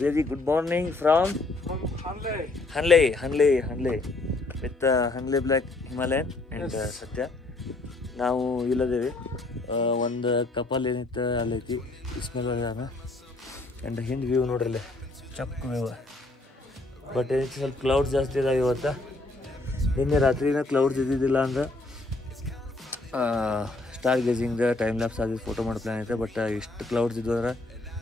very good morning from Hanle with Hanle Black Himalayan and Satya. ನಾವು ಇಲ್ಲದೇವೆ ಒಂದು couple ಏನಿತ್ತು ಅಲ್ಲೈತಿ ಇಸ್ಮೇಲ್ ಅದಾನ ಆ್ಯಂಡ್ ಹಿಂದೆ ವ್ಯೂ ನೋಡ್ರಲ್ಲೇ ಚಕ್ ವ್ಯೂ ಬಟ್ ಏನೈತಿ ಸ್ವಲ್ಪ ಕ್ಲೌಡ್ಸ್ ಜಾಸ್ತಿ ಇದಾವೆ ಇವತ್ತು. ನಿನ್ನೆ ರಾತ್ರಿನ ಕ್ಲೌಡ್ಸ್ ಇದ್ದಿದ್ದಿಲ್ಲ ಅಂದ್ರೆ ಸ್ಟಾರ್ ಗೇಜಿಂಗ್ದು ಟೈಮ್ ಲ್ಯಾಪ್ಸ್ ಆಗಿ ಫೋಟೋ ಮಾಡೋ ಪ್ಲ್ಯಾನ್ ಐತೆ. ಬಟ್ ಇಷ್ಟು ಕ್ಲೌಡ್ಸ್ ಇದ್ದು ಅಂದ್ರೆ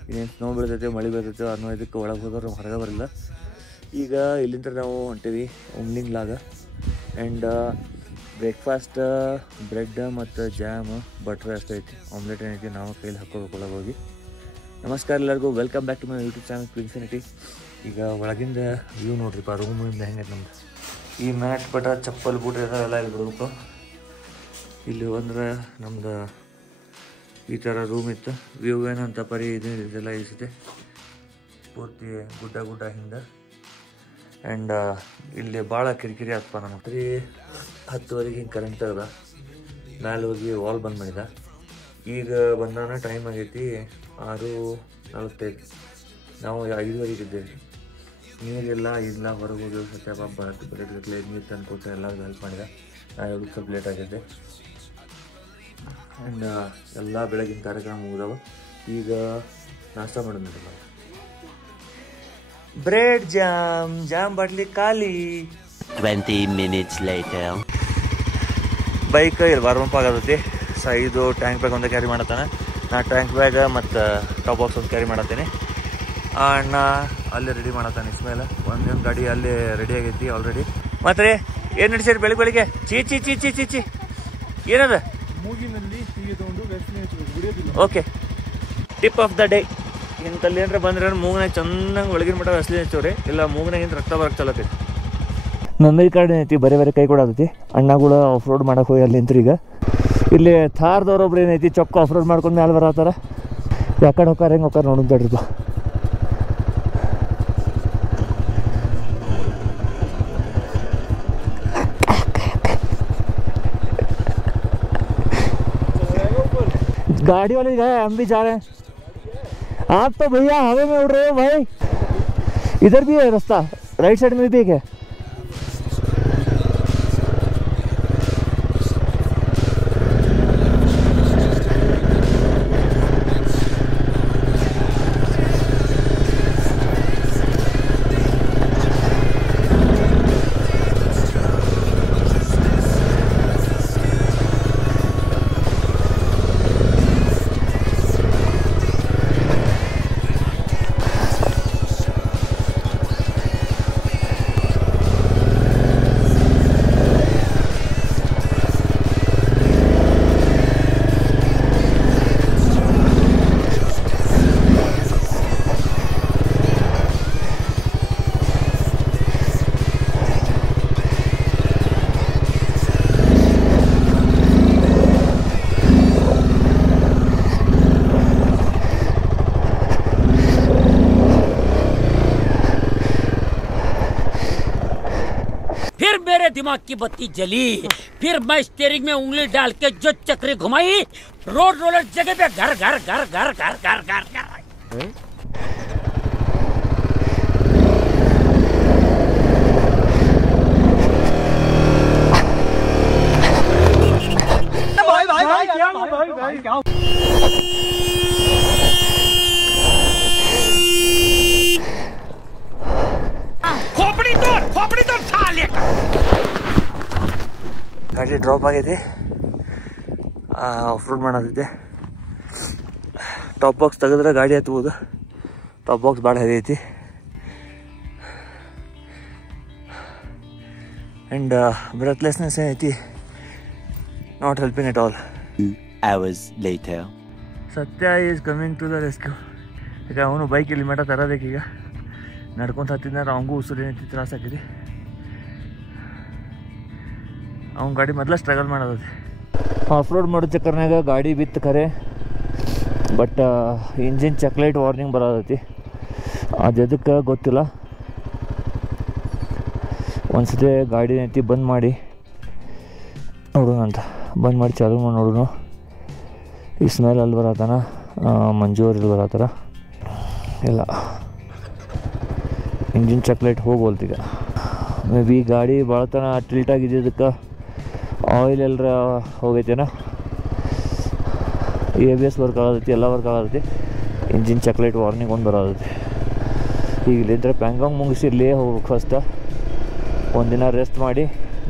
ಇನ್ನೇನು ಸ್ನೋ ಬೀಳ್ತೈತೆ ಮಳೆ ಬೀಳ್ತೈತೆ ಅನ್ನೋ ಇದಕ್ಕೆ ಒಳಗೆ ಹೋದವ್ರು ಹೊರಗೆ ಬರಲ್ಲ. ಈಗ ಇಲ್ಲಿಂದ ನಾವು ಹೊಂಟೀವಿ ಉಮ್ಲಿಂಗ್ಲಾಗ ಆ್ಯಂಡ್ ಬ್ರೇಕ್ಫಾಸ್ಟ್ ಬ್ರೆಡ್ ಮತ್ತು ಜಾಮ್ ಬಟ್ರ್ ಅಷ್ಟೇ ಐತಿ. ಆಮ್ಲೆಟ್ ಏನೈತಿ ನಾವು ಕೈಲಿ ಹಾಕೋಬೇಕು ಒಳಗೆ ಹೋಗಿ. ನಮಸ್ಕಾರ ಎಲ್ಲರಿಗೂ, welcome back to my YouTube channel Infinity. ಈಗ ಒಳಗಿಂದ ವ್ಯೂ ನೋಡ್ರಿಪ್ಪ, ರೂಮಿಂದ ಹೆಂಗೈತೆ ನಮ್ದು. ಈ ಮ್ಯಾಟ್ ಬಟ ಚಪ್ಪಲ್ ಬೂಟ್ ಎಲ್ಲ ಇಲ್ಲಿ ಬಿಡ್ಬೇಕು. ಇಲ್ಲಿ ಬಂದ್ರೆ ನಮ್ದು ಈ ಥರ ರೂಮ್ ಇತ್ತು. ವ್ಯೂ ಏನಂತ ಪರಿ ಇದೆಲ್ಲ ಇಸುತ್ತೆ ಪೂರ್ತಿ ಗುಡ್ಡ ಹಿಂದೆ. ಆ್ಯಂಡ್ ಇಲ್ಲಿ ಭಾಳ ಕಿರಿಕಿರಿ ಆಗ್ತಪ್ಪ. ನಮಗೆ 10:10 ಹಿಂಗೆ ಕರೆಂಟ್ ತೆಗ್ದ ಮ್ಯಾಲೆ ಹೋಗಿ ವಾಲ್ ಬಂದ್ ಮಾಡಿದ. ಈಗ ಬಂದಾನ ಟೈಮ್ ಆಗೈತಿ 6:45. ನಾವು 5:30 ಇದ್ದೇವೆ. ನೀರಿಲ್ಲ ಇಲ್ಲ ಹೊರಗೆ ಹೋಗಿ ಸತ್ಯ ಬಾಬಾ ಬರೆಟ್ಗಟ್ಲೆ ನೀರು ತಂದ್ಕೊತ ಎಲ್ಲರಿಗೂ ಹೆಲ್ಪ್ ಮಾಡಿದ. ನಾನು ಸ್ವಲ್ಪ ಲೇಟ್ ಆಗಿದ್ದೆ. ಆ್ಯಂಡ್ ಎಲ್ಲ ಬೆಳಗಿನ ಕಾರ್ಯಕ್ರಮ ಮುಗಿದವು. ಈಗ ನಾಷ್ಟ ಮಾಡೋದು ನಾವು. ಬ್ರೆಡ್ ಜಾಮ್ ಬಾಟ್ಲಿ ಖಾಲಿ. 20 minutes later. ಬೈಕ್ ಇಲ್ಲಿ ವಾರ್ಮಪ್ ಆಗತೈತಿ. ಇದು ಟ್ಯಾಂಕ್ ಬ್ಯಾಗ್ ಒಂದು ಕ್ಯಾರಿ ಮಾಡತ್ತಾನೆ. ನಾ ಟ್ಯಾಂಕ್ ಬ್ಯಾಗ್ ಮತ್ತು ಟಾಪ್ ಬಾಕ್ಸ್ ಒಂದು ಕ್ಯಾರಿ ಮಾಡತ್ತೀನಿ. ಅಣ್ಣ ಅಲ್ಲೇ ರೆಡಿ ಮಾಡತ್ತಾನೆ. ಇಸ್ಮೇಲೆ ಒಂದೊಂದು ಗಾಡಿ ಅಲ್ಲೇ ರೆಡಿ ಆಗೈತಿ ಆಲ್ರೆಡಿ. ಮತ್ತೆ ರೀ ಏನು ನಡೆಸಿರಿ ಬೆಳಿಗ್ಗೆ ಚೀಚಿ ಏನದ ಮೂಗಿನಲ್ಲಿ ಹೀಗೆ ತಗೊಂಡು ವ್ಯಾಕ್ಸಿನ್ ಹಚ್ಚಬೇಕು. Okay, tip of the day. ಇಂಥಲ್ಲಿ ಏನಾರ ಬಂದ್ರೆ ಮೂಗ್ನಾಗ ಚೆನ್ನಾಗಿ ಒಳಗಿನ ಮಟ್ಟ ವ್ಯಾಸ್ಲಿನ್ ಹಚ್ಚೋರಿ, ಇಲ್ಲ ಮೂಗ್ನಾಗಿಂತ ರಕ್ತ ಬರಕ್ಕೆ ಚಲೋಕೈತಿ. ನಂದು ಈ ಕಡೆ ಐತಿ ಬರೀ ಕೈ ಕೊಡತೈತಿ. ಅಣ್ಣಗಳು ಆಫ್ ರೋಡ್ ಮಾಡಕ್ಕೆ ಹೋಗಿ ಅಲ್ಲಿ ನಿಂತ್ರಿ. ಈಗ ಇಲ್ಲಿ ಥಾರ್ದವ್ರೊಬ್ರು ಏನೈತಿ ಚೊಕ್ಕ ಆಫ್ ರೋಡ್ ಮಾಡ್ಕೊಂಡು ಮ್ಯಾಲೆ ಬರತ್ತಾರ. ಯಾಕಡೆ ಹೋಗಾರ ಹೆಂಗೆ ಹೋಗಾರ ನೋಡೋದು ತಡ್ರಿಪ್ಪ. गाड़ी वाले गए, हम भी जा रहे हैं. आप तो भैया हवा में उड़ रहे हो भाई. इधर भी है रास्ता, राइट साइड में भी एक है. दिमाग की बत्ती जली, फिर मैं स्टीयरिंग में उंगली डाल के जो चक्री घुमाई, रोड रोलर जगह पे घर घर घर घर घर घर घर घर। खोपड़ी तो साले ಗಾಡಿ ಡ್ರಾಪ್ ಆಗೈತಿ. ಆಫ್ ರೋಡ್ ಮಾಡೋದಿದ್ದೆ. ಟಾಪ್ ಬಾಕ್ಸ್ ತೆಗೆದ್ರೆ ಗಾಡಿ ಹತ್ಬೋದು. ಟಾಪ್ ಬಾಕ್ಸ್ ಭಾಳ ಹೆವಿ ಐತಿ. ಆ್ಯಂಡ್ ಬ್ರೆತ್ಲೆಸ್ನೆಸ್ ಏನೈತಿ, not helping at all. 2 hours later. Satya is coming to the rescue. ಈಗ ಅವನು ಬೈಕ್ ಇಲ್ಲಿ ಮಟ್ಟ ತರೋದಕ್ಕೀಗ ನಡ್ಕೊಂತ ಹತ್ತಿದ್ನಾರ ಅವಂಗೂ ಉಸಿರು ಏನೈತಿ ತ್ರಾಸ ಆಕೈತಿ. ಅವ್ನ ಗಾಡಿ ಮೊದಲ ಸ್ಟ್ರಗಲ್ ಮಾಡೋದೈತಿ. ಆಫ್ ರೋಡ್ ಮಾಡೋ ಚಕ್ಕರ್ನಾಗ ಗಾಡಿ ಬಿತ್ತು ಖರೆ, ಬಟ್ ಇಂಜಿನ್ ಚಕ್ಲೈಟ್ ವಾರ್ನಿಂಗ್ ಬರೋದೈತಿ. ಅದು ಎದಕ್ಕೆ ಗೊತ್ತಿಲ್ಲ. ಒಂದ್ಸತಿ ಗಾಡಿ ಏನೈತಿ ಬಂದ್ ಮಾಡಿ ನೋಡೋಣ ಅಂತ. ಬಂದ್ ಮಾಡಿ ಚಾಲು ಮಾಡಿ ನೋಡೋಣ. ಈ ಸ್ಮೆಲ್ ಅಲ್ಲಿ ಬರತ್ತಾನ, ಮಂಜು ಅವ್ರು ಇಲ್ಲಿ ಬರತ್ತಾರ. ಇಲ್ಲ ಇಂಜಿನ್ ಚಾಕ್ಲೇಟ್ ಹೋಗೋಲ್ತೀಗ. ಮೇ ಬಿ ಗಾಡಿ ಭಾಳ ತನ ಟಿಲ್ಟ್ ಆಗಿದ್ದಕ್ಕೆ ಆಯಿಲ್ ಎಲ್ಲರ ಹೋಗೈತೇನ. ABS ವರ್ಕ್ ಆಗತೈತಿ, ಎಲ್ಲ ವರ್ಕ್ ಆಗತೈತಿ. ಇಂಜಿನ್ ಚಾಕ್ಲೇಟ್ ವಾರ್ನಿಂಗ್ ಒಂದು ಬರೋದೈತಿ. ಈಗ ಇಲ್ಲಿಂದ ಪ್ಯಾಂಗಾಂಗ್ ಮುಗಿಸಿ ಇಲ್ಲೇ ಹೋಗ್ಬೇಕು. ಫಸ್ಟ್ ಒಂದಿನ ರೆಸ್ಟ್ ಮಾಡಿ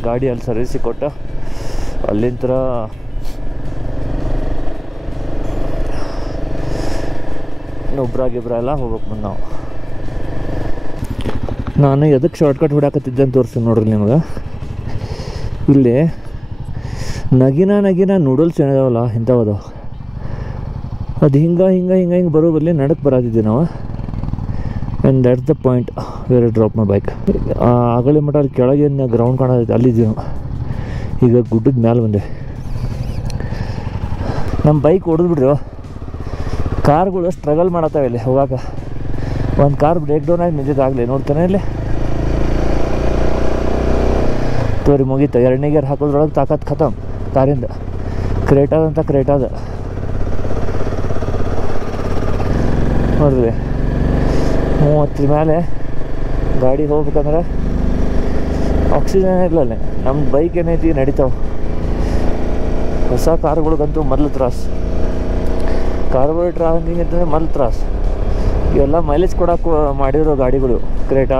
ಗಾಡಿ ಅಲ್ಲಿ ಸರ್ವಿಸಿಗೆ ಕೊಟ್ಟು ಅಲ್ಲಿಂದ ನುಬ್ರಾ ಗಿಬ್ರಾ ಎಲ್ಲ ಹೋಗ್ಬೇಕು ಮುಂದೆ ನಾವು. ನಾನು ಎದಕ್ಕೆ ಶಾರ್ಟ್ಕಟ್ ಹೊಡ್ಯಾಕತ್ತಿದ್ದೆ ಅಂತ ತೋರಿಸ್ತೀನಿ ನೋಡ್ರಿ ನಿಮ್ಗೆ. ಇಲ್ಲಿ ನಗಿನ ನೂಡಲ್ಸ್ ಏನಿದಾವಲ್ಲ ಇಂಥವು ಅದಾವ. ಅದು ಹಿಂಗೆ ಬರೋ ಬರಲಿ ನಡಕ್ಕೆ ಬರತ್ತಿದ್ದೆ ನಾವು. And that's the point where I drop my bike. ಆಗಲೇ ಮಟ್ಟ ಅಲ್ಲಿ ಕೆಳಗೇನು ಗ್ರೌಂಡ್ ಕಾಣೋದೈತೆ, ಅಲ್ಲಿದ್ದೀವಿ ನಾವು. ಈಗ ಗುಡ್ಡದ ಮ್ಯಾಲೆ ಬಂದೆ. ನಮ್ಮ ಬೈಕ್ ಹೊಡೆದ್ಬಿಡ್ರಿ. ಕಾರ್ಗಳು ಸ್ಟ್ರಗಲ್ ಮಾಡತ್ತಾವೆ ಇಲ್ಲಿ ಹೋಗಾಕ. ಒಂದು ಕಾರ್ ಬ್ರೇಕ್ ಡೌನ್ ಆಗಿ ನಿಜದಾಗಲಿ ನೋಡ್ತಾನೆ ಇಲ್ಲಿ ತೋರಿ ಮುಗೀತು. 2ನೇ ಗೇರ್ ಹಾಕೋದ್ರೊಳಗೆ ತಾಕತ್ ಖತಮ್ ಕಾರಿಂದ. ಕ್ರೇಟಾದಂಥ ಕ್ರೇಟಾದ ನೋಡ್ರಿ 30 ಮೇಲೆ ಗಾಡಿ ಹೋಗ್ಬೇಕಂದ್ರೆ ಆಕ್ಸಿಜನ್ ಇರಲ್ಲ. ನಮ್ಮ ಬೈಕ್ ಏನೈತಿ ನಡೀತಾವೆ. ಹೊಸ ಕಾರುಗಳಿಗಂತೂ ಮೊದಲು ತ್ರಾಸು. ಕಾರ್ಬೋರೇಟ್ರ್ ಹಂಗೆ ಅಂತಂದರೆ ಮೊದಲು ತ್ರಾಸು. ಇವೆಲ್ಲ ಮೈಲೇಜ್ ಕೊಡೋಕೆ ಮಾಡಿರೋ ಗಾಡಿಗಳು. ಕ್ರೇಟಾ,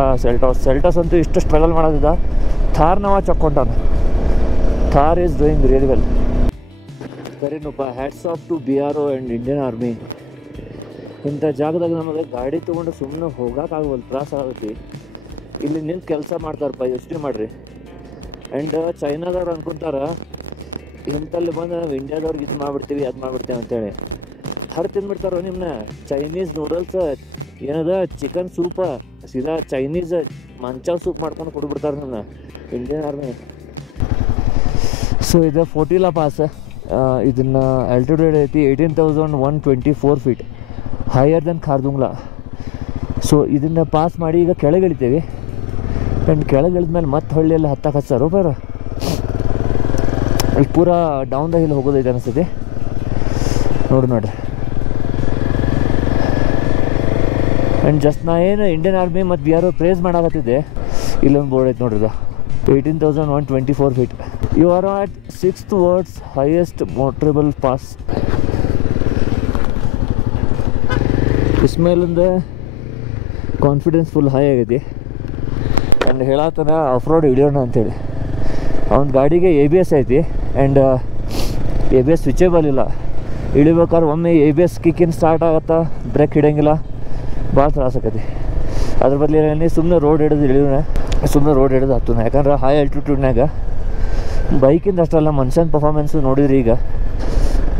ಸೆಲ್ಟಾಸ್ ಅಂತೂ ಇಷ್ಟು ಸ್ಟ್ರಗಲ್ ಮಾಡೋದಿದ್ದ. ಥಾರ್ ನಾವ ಚಕ್ಕೊಂಟಾನ. Thar is doing really well. ಸರಿನಪ್ಪ, hats off to BRO and Indian army. ಇಂಥ ಜಾಗದಾಗ ನಮಗೆ ಗಾಡಿ ತೊಗೊಂಡು ಸುಮ್ಮನೆ ಹೋಗೋಕ್ಕಾಗವಲ್ಲ, ತ್ರಾಸ ಆಗತ್ತೆ. ಇಲ್ಲಿ ನಿಂತು ಕೆಲಸ ಮಾಡ್ತಾರಪ್ಪ, ಯೋಚನೆ ಮಾಡಿರಿ. ಆ್ಯಂಡ್ ಚೈನಾದವ್ರು ಅನ್ಕೊಂತಾರೆ ಇಂಥಲ್ಲಿ ಬಂದು ನಾವು ಇಂಡಿಯಾದವ್ರಿಗೆ ಇದು ಮಾಡಿಬಿಡ್ತೀವಿ, ಅದು ಮಾಡಿಬಿಡ್ತೇವೆ ಅಂತೇಳಿ ತಿಂದ್ಬಿಡ್ತಾರೋ ನಿಮ್ಮನ್ನ. ಚೈನೀಸ್ ನೂಡಲ್ಸ್ ಏನದ ಚಿಕನ್ ಸೂಪ ಸೀದಾ ಚೈನೀಸ್ ಮಂಚಾವ್ ಸೂಪ್ ಮಾಡ್ಕೊಂಡು ಕೊಡ್ಬಿಡ್ತಾರೆ ನಿಮ್ಮನ್ನ ಇಂಡಿಯನ್ ಆರ್ಮಿ. ಸೊ ಇದು ಫೋಟಿಲಾ ಪಾಸ್. ಇದನ್ನು ಆಲ್ಟಿಟ್ಯೂಡ್ ಐತಿ 18,124 feet, higher then Khardungla. So ಇದನ್ನು ಪಾಸ್ ಮಾಡಿ ಈಗ ಕೆಳಗೆ ಇಳಿತೇವೆ. ಆ್ಯಂಡ್ ಕೆಳಗೆ ಇಳಿದ್ಮೇಲೆ ಮತ್ತೆ ಹಳ್ಳಿಯಲ್ಲಿ ಹತ್ತಕ್ಕೆ ಹಚ್ಚಾರೋ ಬೇರೆ ಇಲ್ಲಿ ಪೂರಾ ಡೌನ್ ದ ಹಿಲ್ ಹೋಗೋದೈತೆ ಅನಿಸ್ತೈತಿ. ನೋಡ್ರಿ. ಆ್ಯಂಡ್ ಜಸ್ಟ್ ನಾ ಏನು ಇಂಡಿಯನ್ ಆರ್ಮಿ ಮತ್ತು BRO ಪ್ರೇಸ್ ಮಾಡಾಕತ್ತಿದ್ದೆ. ಇಲ್ಲೊಂದು ಬೋರ್ಡ್ ಐತೆ ನೋಡ್ರಿ, 18,124 feet. You are at 6th world's highest motorable pass. ಇಸ್ಮೇಲಿಂದ ಕಾನ್ಫಿಡೆನ್ಸ್ ಫುಲ್ ಹೈ ಆಗೈತಿ. ಆ್ಯಂಡ್ ಹೇಳತ್ತಾನ ಆಫ್ ರೋಡ್ ಹಿಡಿಯೋಣ ಅಂಥೇಳಿ. ಅವ್ನ ಗಾಡಿಗೆ ABS ಐತಿ. ಆ್ಯಂಡ್ ABS ಸ್ವಿಚೇಬಲ್ ಇಲ್ಲ. ಇಳಿಬೇಕಾದ್ರೆ ಒಮ್ಮೆ ABS ಕಿಕ್ಕಿನ ಸ್ಟಾರ್ಟ್ ಆಗುತ್ತಾ, ಬ್ರೇಕ್ ಹಿಡಿಯೋಂಗಿಲ್ಲ, ಭಾಳ ತ್ರಾಸಕತಿ. ಅದ್ರ ಬದಲು ಏನೇ ಸುಮ್ಮನೆ ರೋಡ್ ಹಿಡಿದು ಇಳಿಯೋಣ, ಸುಮ್ಮನೆ ರೋಡ್ ಹಿಡಿದು ಹತ್ತೋಣ. ಯಾಕಂದ್ರೆ ಹೈ ಆಲ್ಟಿಟ್ಯೂಡ್ನಾಗ ಬೈಕಿಂದ ಅಷ್ಟಲ್ಲ ಮನುಷ್ಯನ ಪರ್ಫಾರ್ಮೆನ್ಸು ನೋಡಿದ್ರಿ. ಈಗ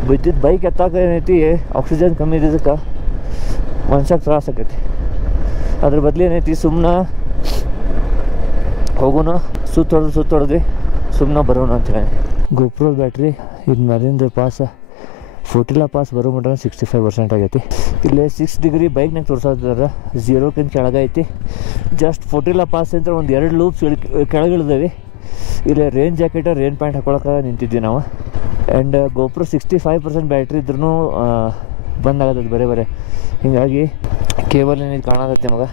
ಬಿದ್ದಿದ್ದು ಬೈಕ್ ಎತ್ತಾಕ ಏನೈತಿ, ಆಕ್ಸಿಜನ್ ಕಮ್ಮಿ ಇದ್ದಿದ್ದಕ್ಕೆ ಮನುಷ್ಯಕ್ಕೆ ತ್ರಾಸಕೈತಿ. ಅದ್ರ ಬದಲು ಏನೈತಿ, ಸುಮ್ಮನೆ ಹೋಗೋಣ, ಸುತ್ತೊಡೆದ್ವಿ ಸುಮ್ಮನೆ ಬರೋಣ ಅಂತೇಳಿ. GoPro ಬ್ಯಾಟ್ರಿ ಇದು ಮೇಲಿಂದ ಪಾಸ್ ಫೋಟಿಲಾ ಪಾಸ್ ಬರೋ ಮಟ್ಟ 65% ಆಗೈತಿ. ಇಲ್ಲೇ 6 ಡಿಗ್ರಿ ಬೈಕ್ನಾಗ ತೋರಿಸೋದಾರ 0ಕ್ಕಿಂತ ಕೆಳಗೈತಿ. ಜಸ್ಟ್ ಫೋಟಿಲಾ ಪಾಸ್ ಅಂತ ಒಂದು 2 ಲೂಪ್ಸ್ ಕೆಳಗಿಳಿದೇವಿ. ಇಲ್ಲಿ ರೇನ್ ಜಾಕೆಟ್, ರೇನ್ ಪ್ಯಾಂಟ್ ಹಾಕೊಳಕ್ಕೆ ನಿಂತಿದ್ವಿ ನಾವು. ಆ್ಯಂಡ್ GoPro 65% ಬ್ಯಾಟ್ರಿ ಇದ್ರೂ ಬಂದಾಗತ್ತದ ಬರೇ. ಹೀಗಾಗಿ ಕೇಬಲ್ ಏನಿದು ಕಾಣತ್ತೆ ಮಗ,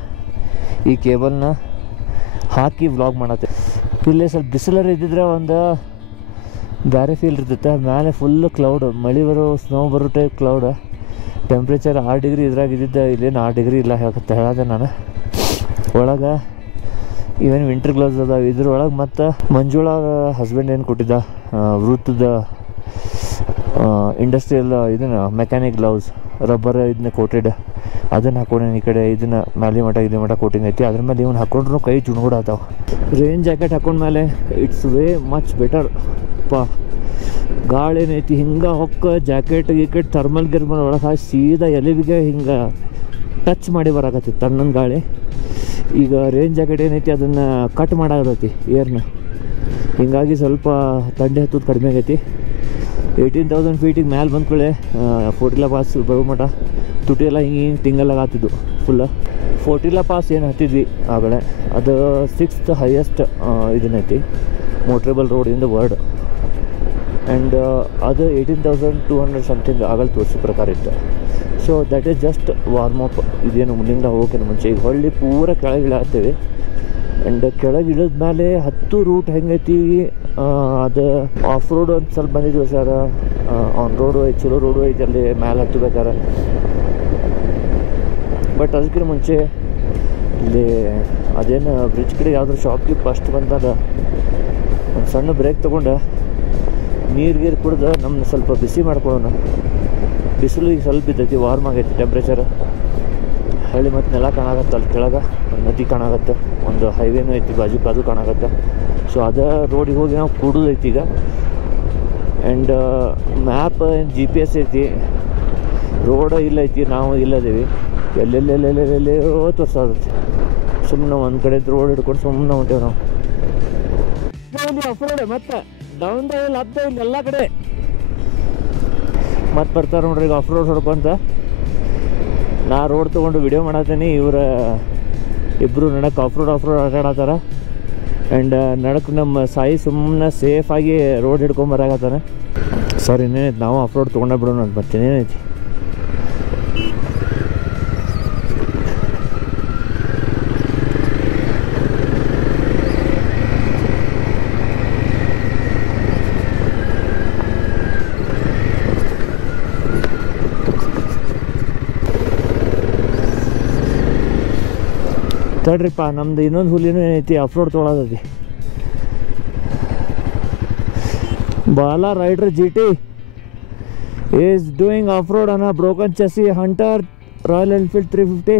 ಈ ಕೇಬಲ್ನ ಹಾಕಿ ವ್ಲಾಗ್ ಮಾಡತ್ತೆ. ಇಲ್ಲೇ ಸ್ವಲ್ಪ ಬಿಸಿಲರ್ ಇದ್ದಿದ್ರೆ ಒಂದು ಬೇರೆ ಫೀಲ್ ಇರ್ತೈತೆ. ಮೇಲೆ ಫುಲ್ಲು ಕ್ಲೌಡ್, ಮಳೆ ಬರೋ ಸ್ನೋ ಬರೋ ಟೈಪ್ ಕ್ಲೌಡ್. ಟೆಂಪ್ರೇಚರ್ 6 ಡಿಗ್ರಿ ಇದ್ರಾಗ ಇದ್ದಿದ್ದ, ಇಲ್ಲೇನು 6 ಡಿಗ್ರಿ ಇಲ್ಲ ಹೇಳದೆ ನಾನು. ಒಳಗೆ ಈವನ್ ವಿಂಟರ್ ಗ್ಲೌಸ್ ಅದ ಇದ್ರೊಳಗೆ. ಮತ್ತು ಮಂಜುಳಾಗ ಹಸ್ಬೆಂಡ್ ಏನು ಕೊಟ್ಟಿದ್ದ ವೃತ್ತದ ಇಂಡಸ್ಟ್ರಿಯಲ್ ಇದನ್ನು ಮೆಕ್ಯಾನಿಕ್ ಗ್ಲೌಸ್, ರಬ್ಬರ್ ಇದನ್ನ ಕೋಟೆಡ್, ಅದನ್ನು ಹಾಕೊಂಡೇನು. ಈ ಕಡೆ ಇದನ್ನು ಮ್ಯಾಲಿ ಮಠ ಇಲ್ಲಿ ಮಠ ಕೋಟಿಂಗ್ ಐತಿ. ಅದ್ರ ಮೇಲೆ ಇವ್ನು ಹಾಕೊಂಡ್ರು ಕೈ ಚುಣ್ಗುಡಾತಾವ. ರೇನ್ ಜಾಕೆಟ್ ಹಾಕೊಂಡ್ಮೇಲೆ ಇಟ್ಸ್ ವೇ ಮಚ್ ಬೆಟರ್ ಪಾ. ಗಾಳಿ ಏನೈತಿ ಹಿಂಗೆ ಹೊಕ್ಕ ಜಾಕೆಟ್ ಗೀಕೆಟ್ ಥರ್ಮಲ್ ಗಿರ್ಮಲ್ ಒಳಗೆ ಹಾಕಿ ಸೀದಾ ಎಲೆಬಿಗೆ ಹಿಂಗೆ ಟಚ್ ಮಾಡಿ ಬರಾಕತ್ತೈತಿ ತಣ್ಣನ ಗಾಳಿ. ಈಗ ರೇನ್ ಜಾಕೆಟ್ ಏನೈತಿ ಅದನ್ನು ಕಟ್ ಮಾಡಾಕತ್ತೈತಿ ಏರ್ನ. ಹೀಗಾಗಿ ಸ್ವಲ್ಪ ಥಂಡಿ ಹತ್ತೋದು ಕಡಿಮೆ ಆಗೈತಿ. 18,000 ಫೀಟಿಗೆ ಮ್ಯಾಲೆ ಬಂದ್ಕೊಳ್ಳೆ ಫೋಟಿಲಾ ಪಾಸ್ ಬರೋ ಮಠ ತುಟಿ ಎಲ್ಲ ಹಿಂಗೆ ತಿಂಗಲ್ಲಾಗ ಆಗ್ತಿದ್ದು ಫುಲ್ಲು. ಫೋಟಿಲಾ ಪಾಸ್ ಏನು ಹತ್ತಿದ್ವಿ ಆಗಲೇ, ಅದು 6th ಹೈಯೆಸ್ಟ್ ಇದನ್ನೈತಿ motorable road in the world. And ಅದು 18,200 ಸಮಥಿಂಗ್ ಆಗಲ್ಲ ತೋರಿಸೋ ಪ್ರಕಾರ ಇತ್ತು. So that is just warm up. ಇದೇನು ಮುಂದಿನ ಹೋಗೋಕೆ ಮುಂಚೆ ಈಗ ಹೊಳ್ಳಿ ಪೂರ ಕೆಳಗೆ ಇಳಾಗ್ತೇವೆ. ಆ್ಯಂಡ್ ಕೆಳಗೆ ಇಳಿದ ಮೇಲೆ ಹತ್ತು ರೂಟ್ ಹೆಂಗೈತಿ, ಅದು ಆಫ್ ರೋಡ್ ಅಂತ ಸ್ವಲ್ಪ ಬಂದಿದ್ವಿ ಸರ್. ಆನ್ ರೋಡು ಐತಿ, ಚಲೋ ರೋಡು ಐತಿ ಅಲ್ಲಿ ಮ್ಯಾಲೆ ಹತ್ತಬೇಕಾರೆ. ಬಟ್ ಅದಕ್ಕಿಂತ ಮುಂಚೆ ಇಲ್ಲಿ ಅದೇನು ಬ್ರಿಡ್ಜ್ ಕಡೆ ಯಾವ್ದಾರು ಶಾಪ್ಗೆ ಫಸ್ಟ್ ಬಂದಾಗ ಒಂದು ಸಣ್ಣ ಬ್ರೇಕ್ ತೊಗೊಂಡು ನೀರು ಕುಡ್ದು ನಮ್ಮನ್ನ ಸ್ವಲ್ಪ ಬಿಸಿ ಮಾಡ್ಕೊಳ್ಳೋಣ. ಬಿಸಿಲು ಈಗ ಸ್ವಲ್ಪ ಇದ್ದೈತಿ, ವಾರ್ಮ್ ಆಗೈತಿ ಟೆಂಪ್ರೇಚರ್. ಹಳ್ಳಿ ಮತ್ತು ನೆಲ ಕಾಣಾಗತ್ತೆ, ಅಲ್ಲಿ ಕೆಳಗೆ ಒಂದು ನದಿ ಕಾಣಾಗತ್ತೆ, ಒಂದು ಹೈವೇನೂ ಐತಿ ಬಾಜುಕ್ಕೆ, ಅದು ಕಾಣಾಗತ್ತೆ. ಸೊ ಅದೇ ರೋಡಿಗೆ ಹೋಗಿ ನಾವು ಕೂಡೋದೈತಿ ಈಗ. ಆ್ಯಂಡ್ ಮ್ಯಾಪ್ GPS ಐತಿ, ರೋಡ್ ಇಲ್ಲೈತಿ, ನಾವು ಇಲ್ಲದೇವಿ, ಎಲ್ಲೆಲ್ಲೆಲ್ಲೆಲ್ಲೆಲ್ಲೋ ತೋರ್ಸಾದೈತಿ. ಸುಮ್ಮನೆ ಒಂದು ಕಡೆ ರೋಡ್ ಹಿಡ್ಕೊಂಡು ಸುಮ್ಮನೆ ಹೊಂಟೇವೆ ನಾವು. ಆಫ್ ರೋಡ್ ಮತ್ತು ಡೌನ್ ದ ಹಿಲ್ ಅಪ್ ಇಲ್ಲ ಎಲ್ಲ ಕಡೆ ಮತ್ತೆ ಬರ್ತಾರೆ ನೋಡ್ರಿ ಈಗ ಆಫ್ ರೋಡ್ ಹೊಡ್ಕೊಂತ. ನಾ ರೋಡ್ ತೊಗೊಂಡು ವಿಡಿಯೋ ಮಾಡತ್ತೀನಿ, ಇವ್ರ ಇಬ್ಬರು ನಡಕ್ಕೆ ಆಫ್ ರೋಡ್ ಆಟಾಡತ್ತಾರ. ಆ್ಯಂಡ್ ನಡಕ್ಕೆ ನಮ್ಮ ಸಾಯಿ ಸುಮ್ಮನೆ ಸೇಫಾಗಿ ರೋಡ್ ಹಿಡ್ಕೊಂಬರಾಗತ್ತಾನೆ. ಸರ್ ಇನ್ನೇನೈತಿ, ನಾವು ಆಫ್ ರೋಡ್ ತೊಗೊಂಡ ಬಿಡೋಣ ಅಂತ ಮತ್ತೇನೇನೈತಿ. ತಡ್ರಿಪ್ಪ, ನಮ್ದು ಇನ್ನೊಂದು ಹುಲಿನೂ ಏನೈತಿ ಆಫ್ ರೋಡ್ ತೊಗೊಳೋದೈತಿ. Bala rider GT is doing off road ಅನ್ನ broken chassis Hunter Royal Enfield 350.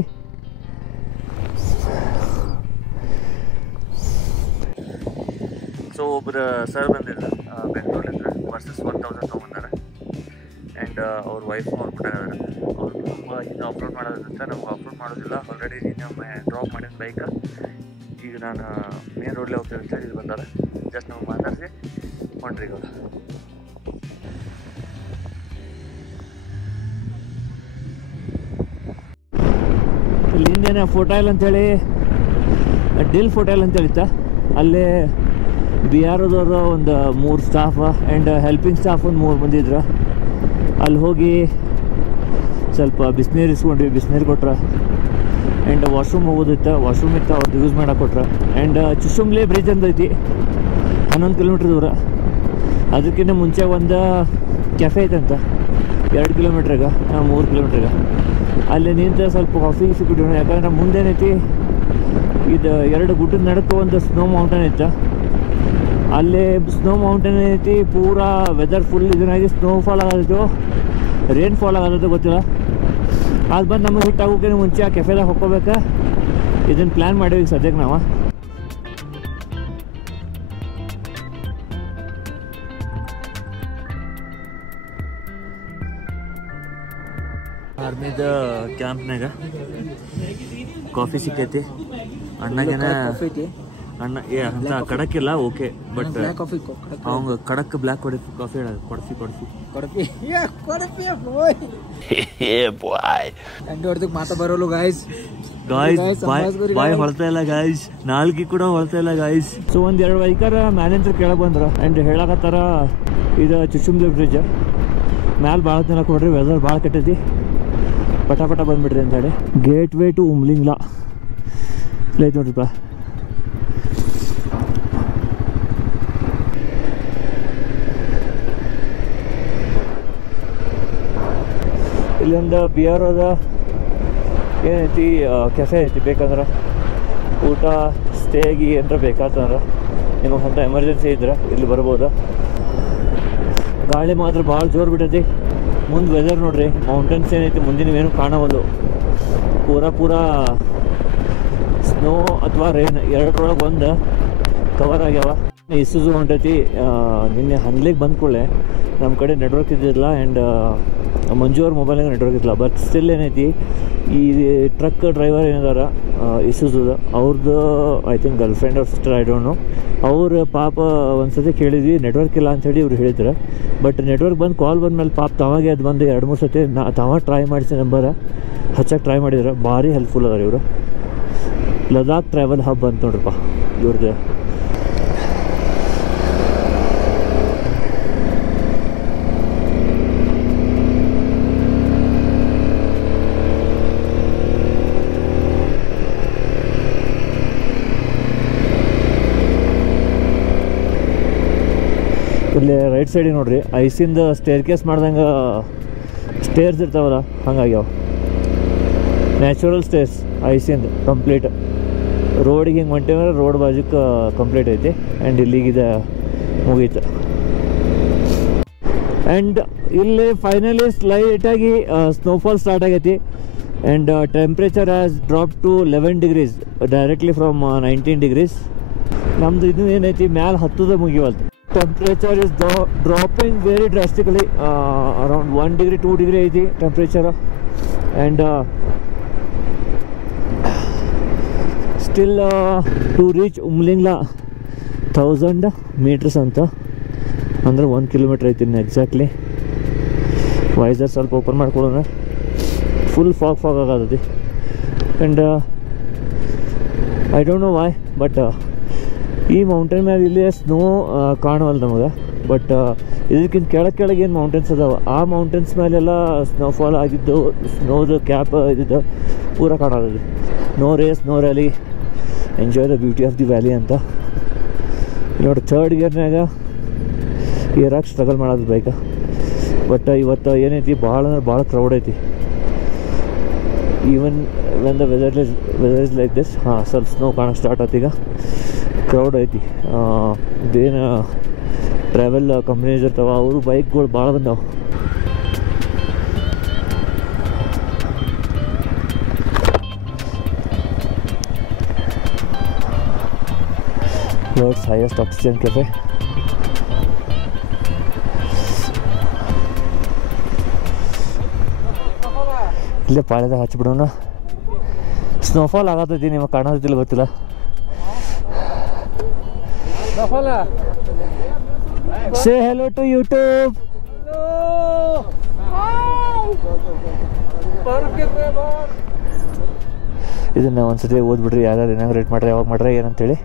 So ಒಬ್ಬರು ಸರ್ ಬಂದಿದ್ರು ಬೆಂಗಳೂರಿಂದ, ವರ್ಸಸ್ 1,000 ತೊಗೊಂಡಾರೆ. ಆ್ಯಂಡ್ ಅವ್ರ ವೈಫ್ ನೋಡ್ಬಿಟ್ಟಾರೆ. ಅವ್ರು ತುಂಬ ಇನ್ನು ಅಪ್ಲೋಡ್ ಮಾಡೋದಂತ ನಮ್ಗೆ ಅಪ್ಲೋಡ್ ಮಾಡೋದಿಲ್ಲ. ಆಲ್ರೆಡಿ ನೀನು ಡ್ರಾಪ್ ಮಾಡಿದ ಬೈಕ್ ಈಗ ನಾನು ಮೇನ್ ರೋಡ್ಲೇ ಹೋಗ್ತೀನಿ ಅಂತ ಹೇಳಿ ಬಂದಾರೆ. ಜಸ್ಟ್ ನಾವು ಮಾತಾಡಿಸಿ ಹೊಂಟ್ರಿ ಈಗ. ಇಲ್ಲಿಂದೇನೆ ಫೋಟೈಲ್ ಅಂತೇಳಿ, ಡಿಲ್ ಫೋಟೈಲ್ ಅಂತೇಳಿತ್ತ, ಅಲ್ಲೇ BROದವರು ಒಂದು 3 ಸ್ಟಾಫ್ ಆ್ಯಂಡ್ ಹೆಲ್ಪಿಂಗ್ ಸ್ಟಾಫ್ ಒಂದು 3 ಬಂದಿದ್ರು. ಅಲ್ಲಿ ಹೋಗಿ ಸ್ವಲ್ಪ ಬಿಸಿನೀರು ಇಸ್ಕೊಂಡ್ವಿ, ಬಿಸಿನೀರು ಕೊಟ್ರೆ. ಆ್ಯಂಡ್ ವಾಶ್ರೂಮ್ ಹೋಗೋದಿತ್ತು, ವಾಶ್ರೂಮ್ ಇತ್ತು, ಅವ್ರದ್ದು ಯೂಸ್ ಮಾಡಕ್ಕೆ ಕೊಟ್ರೆ. ಆ್ಯಂಡ್ ಚುಸುಮ್ಲೆ ಬ್ರಿಡ್ಜ್ ಅಂತ ಐತಿ 11 ಕಿಲೋಮೀಟ್ರ್ ದೂರ. ಅದಕ್ಕಿಂತ ಮುಂಚೆ ಒಂದು ಕೆಫೆ ಐತಂತ 2 ಕಿಲೋಮೀಟ್ರಿಗೆ, 3 ಕಿಲೋಮೀಟ್ರಿಗೆ. ಅಲ್ಲಿ ನಿಂತು ಸ್ವಲ್ಪ ಕಾಫಿ ಕುಡಿಯೋಣ. ಯಾಕಂದ್ರೆ ಮುಂದೇನೈತಿ ಇದು 2 ಗುಡ್ಡದ ನಡಕ್ಕೆ ಒಂದು ಸ್ನೋ ಮೌಂಟೇನ್ ಐತೆ. ಅಲ್ಲಿ ಸ್ನೋ ಮೌಂಟೇನ್ ಐತಿ, ಪೂರಾ ವೆದರ್ ಫುಲ್ ಇದನ್ನಾಗಿ ಸ್ನೋಫಾಲ್ ಆಗತ್ತೋ ರೇನ್ ಫಾಲ್ ಆಗತ್ತೋ ಗೊತ್ತಿಲ್ಲ. ಅದು ಬಂದು ನಮಗೆ ಹಿಟ್ ಆಗೋಕೆ ಮುಂಚೆ ಆ ಕೆಫೆದಾಗ ಹೋಗ್ಕೋಬೇಕು. ಇದನ್ನು ಪ್ಲ್ಯಾನ್ ಮಾಡೀವಿ ಈಗ ಸದ್ಯಕ್ಕೆ ನಾವು. ಆರ್ಮಿದ ಕ್ಯಾಂಪ್ನಾಗ ಕಾಫಿ ಸಿಕ್ಕೈತಿ. ಅಣ್ಣಗೇನ ಅಣ್ಣ ಅಂತ ಕಡಕ್ಕಿಲ್ಲ, ಓಕೆ, ಬಟ್ ಅವಂಗ ಕಡಕ್ ಬ್ಲ್ಯಾಕ್ ಕಾಫಿ ಕೊಡ್ಸಿ ಮಾತಾ ಬರೋಲ್ಲ ಗಾಯ್ಸ್. ಬಾಯ್ ಹೊಳ್ತಾ ಇಲ್ಲ ಗಾಯ್ಸ್, ನಾಲ್ಗಿ ಕೂಡ ಹೊಳ್ತಾ ಇಲ್ಲ ಗಾಯ್ಸ್. ಸೊ 1-2 ಬೈಕರ್ ಮ್ಯಾನೇಜರ್ ಕೇಳಕ್ ಬಂದ್ರ ಆ್ಯಂಡ್ ಹೇಳಕತ್ತಾರ ಇದು ಚುಚುಮ್ಲಿ ಬ್ರಿಡ್ಜ್ ಮ್ಯಾಲೆ ಭಾಳ ಜನ ಕೊಡ್ರಿ, ವೆದರ್ ಭಾಳ ಕೆಟ್ಟೈತಿ, ಪಟ ಬಂದ್ಬಿಡ್ರಿ ಅಂತೇಳಿ. ಗೇಟ್ ವೇ ಟು ಉಮ್ಲಿಂಗ್ಲಾ ಇಲ್ಲೈತೆ ನೋಡ್ರಿಪ್ಪ. ಇಲ್ಲೊಂದು BROದ ಏನೈತಿ ಕೆಫೆ ಐತಿ. ಬೇಕಂದ್ರೆ ಊಟ ಸ್ಟೇಗಿ ಏನಾರ ಬೇಕಾತಂದ್ರೆ ನಿಮಗೆ ಅಂತ ಎಮರ್ಜೆನ್ಸಿ ಇದ್ರೆ ಇಲ್ಲಿ ಬರ್ಬೋದು. ಗಾಳಿ ಮಾತ್ರ ಭಾಳ ಜೋರು ಬಿಟ್ಟೈತಿ. ಮುಂದೆ ವೆದರ್ ನೋಡ್ರಿ, ಮೌಂಟೇನ್ಸ್ ಏನೈತಿ ಮುಂದಿನ ಏನು ಕಾಣವಲ್ಲು. ಪೂರಾ ಸ್ನೋ ಅಥವಾ ರೇನ್ ಎರಡರೊಳಗೆ ಒಂದು ಕವರ್ ಆಗ್ಯಾವ. ಇಸುಜು ಹೊಂಟೈತಿ. ನಿನ್ನೆ ಹನ್ಲಿಗೆ ಬಂದ ಕೂಡಲೇ ನಮ್ಮ ಕಡೆ ನೆಟ್ವರ್ಕ್ ಇದ್ದಿಲ್ಲ. ಆ್ಯಂಡ್ ಮಂಜು ಅವ್ರ ಮೊಬೈಲ್ನಾಗ ನೆಟ್ವರ್ಕ್ ಇದ್ದಿಲ್ಲ. ಬಟ್ ಸ್ಟಿಲ್ ಏನೈತಿ, ಈ ಟ್ರಕ್ ಡ್ರೈವರ್ ಏನಿದಾರ ಇಸುಜುದ, ಅವ್ರದ್ದು ಐ ಥಿಂಕ್ ಗರ್ಲ್ ಫ್ರೆಂಡ್ ಅವ್ರ ಸಿಸ್ಟರ್, ಐ ಡೋಂಟ್ ನೋ. ಅವ್ರು ಪಾಪ ಒಂದು ಸತಿ ಕೇಳಿದ್ವಿ, ನೆಟ್ವರ್ಕ್ ಇಲ್ಲ ಅಂಥೇಳಿ ಇವ್ರು ಹೇಳಿದ್ರು. ಬಟ್ ನೆಟ್ವರ್ಕ್ ಬಂದು ಕಾಲ್ ಬಂದಮೇಲೆ ಪಾಪ ತಾವಾಗೆ ಅದು ಬಂದು 2-3 ಸತಿ ತಾವ ಟ್ರೈ ಮಾಡಿಸಿ ನಂಬರ್ ಹಚ್ಚಕ್ಕೆ ಟ್ರೈ ಮಾಡಿದ್ರು. ಭಾರಿ ಹೆಲ್ಪ್ಫುಲ್ ಅದಾರ ಇವರು. ಲದಾಖ್ ಟ್ರಾವೆಲ್ ಹಬ್ ಅಂತ ನೋಡ್ರಪ್ಪ ಇವ್ರದ್ದು. ರೈಟ್ ಸೈಡಿಗೆ ನೋಡ್ರಿ ಐಸಿಂದ ಸ್ಟೇರ್ ಕೇಸ್ ಮಾಡ್ದಂಗೆ ಸ್ಟೇರ್ಸ್ ಇರ್ತಾವಲ್ಲ ಹಂಗಾಗ್ಯಾವ ನ್ಯಾಚುರಲ್ ಸ್ಟೇರ್ಸ್ ಐಸಿಂದ ಕಂಪ್ಲೀಟ್ ರೋಡಿಗೆ ಹಿಂಗೆ ಹೊಂಟೇವಂದ್ರೆ ರೋಡ್ ಬಾಜುಕ್ಕೆ ಕಂಪ್ಲೀಟ್ ಐತಿ ಆ್ಯಂಡ್ ಇಲ್ಲಿಗಿದೆ ಮುಗೀತು. ಆ್ಯಂಡ್ ಇಲ್ಲಿ ಫೈನಲಿ ಸ್ಲೈಟಾಗಿ ಸ್ನೋಫಾಲ್ ಸ್ಟಾರ್ಟ್ ಆಗೈತಿ and temperature has drop to 11 degrees directly from 19 degrees. ನಮ್ಮದು ಇದು ಏನೈತಿ ಮ್ಯಾಲೆ ಹತ್ತದ ಮುಗಿವಲ್ತು. Temperature is dropping very drastically around 1 degree 2 degree ಐತಿ temperature. And still to reach Umlingla 1000 meters ಅಂತ ಅಂದರೆ 1 kilometer ಐತಿ ಇನ್ನು ಎಕ್ಸಾಕ್ಟ್ಲಿ. ವೈಸರ್ ಸ್ವಲ್ಪ ಓಪನ್ ಮಾಡ್ಕೊಳ್ಳೋಣ. ಫುಲ್ ಫಾಗ್ ಆಗತೈತಿ and I don't know why but ಈ ಮೌಂಟೇನ್ ಮೇಲೆ ಇಲ್ಲಿ ಸ್ನೋ ಕಾಣವಲ್ಲ ನಮಗೆ. ಬಟ್ ಇದಕ್ಕಿಂತ ಕೆಳಗೆ ಏನು ಮೌಂಟೇನ್ಸ್ ಅದಾವೆ ಆ ಮೌಂಟೇನ್ಸ್ ಮೇಲೆಲ್ಲ ಸ್ನೋಫಾಲ್ ಆಗಿದ್ದು ಸ್ನೋದು ಕ್ಯಾಪ್ ಇದ್ದಿದ್ದು ಪೂರ ಕಾಣೋದು. No race no rally enjoy the beauty of the valley ಅಂತ. ನೋಡಿ ಥರ್ಡ್ ಗೇರ್ನಾಗ ಏರಾಕ್ ಸ್ಟ್ರಗಲ್ ಮಾಡೋದು ಬೈಕ. ಬಟ್ ಇವತ್ತು ಏನೈತಿ ಭಾಳ ಅಂದ್ರೆ ಭಾಳ ಕ್ರೌಡ್ ಐತಿ. Even when the weather is like this ಸ್ವಲ್ಪ ಸ್ನೋ ಕಾಣಕ್ಕೆ ಸ್ಟಾರ್ಟ್ ಆಯ್ತು. ಈಗ ಕ್ರೌಡ್ ಐತಿ. ಇದೇನು ಟ್ರಾವೆಲ್ ಕಂಪ್ನೀಸ್ ಇರ್ತಾವೆ ಅವರು ಬೈಕ್ಗಳು ಭಾಳ ಬಂದಾವೆ. World's highest oxygen cafe. ಇಲ್ಲೇ ಪಾಳ್ಯದಾಗ ಹಚ್ಚಿಬಿಡೋಣ. ಸ್ನೋಫಾಲ್ ಆಗತ್ತೈತಿ ನಿಮಗೆ ಕಾಣೋದಿಲ್ಲ ಗೊತ್ತಿಲ್ಲ. Say hello to YouTube. ಇದನ್ನು ಒಂದ್ಸತಿ ಓದ್ಬಿಡ್ರಿ ಯಾರು ಏನಾದ್ರು ರೇಟ್ ಮಾಡ್ರಿ ಯಾವಾಗ ಮಾಡ್ರಿ ಏನಂತೇಳಿ.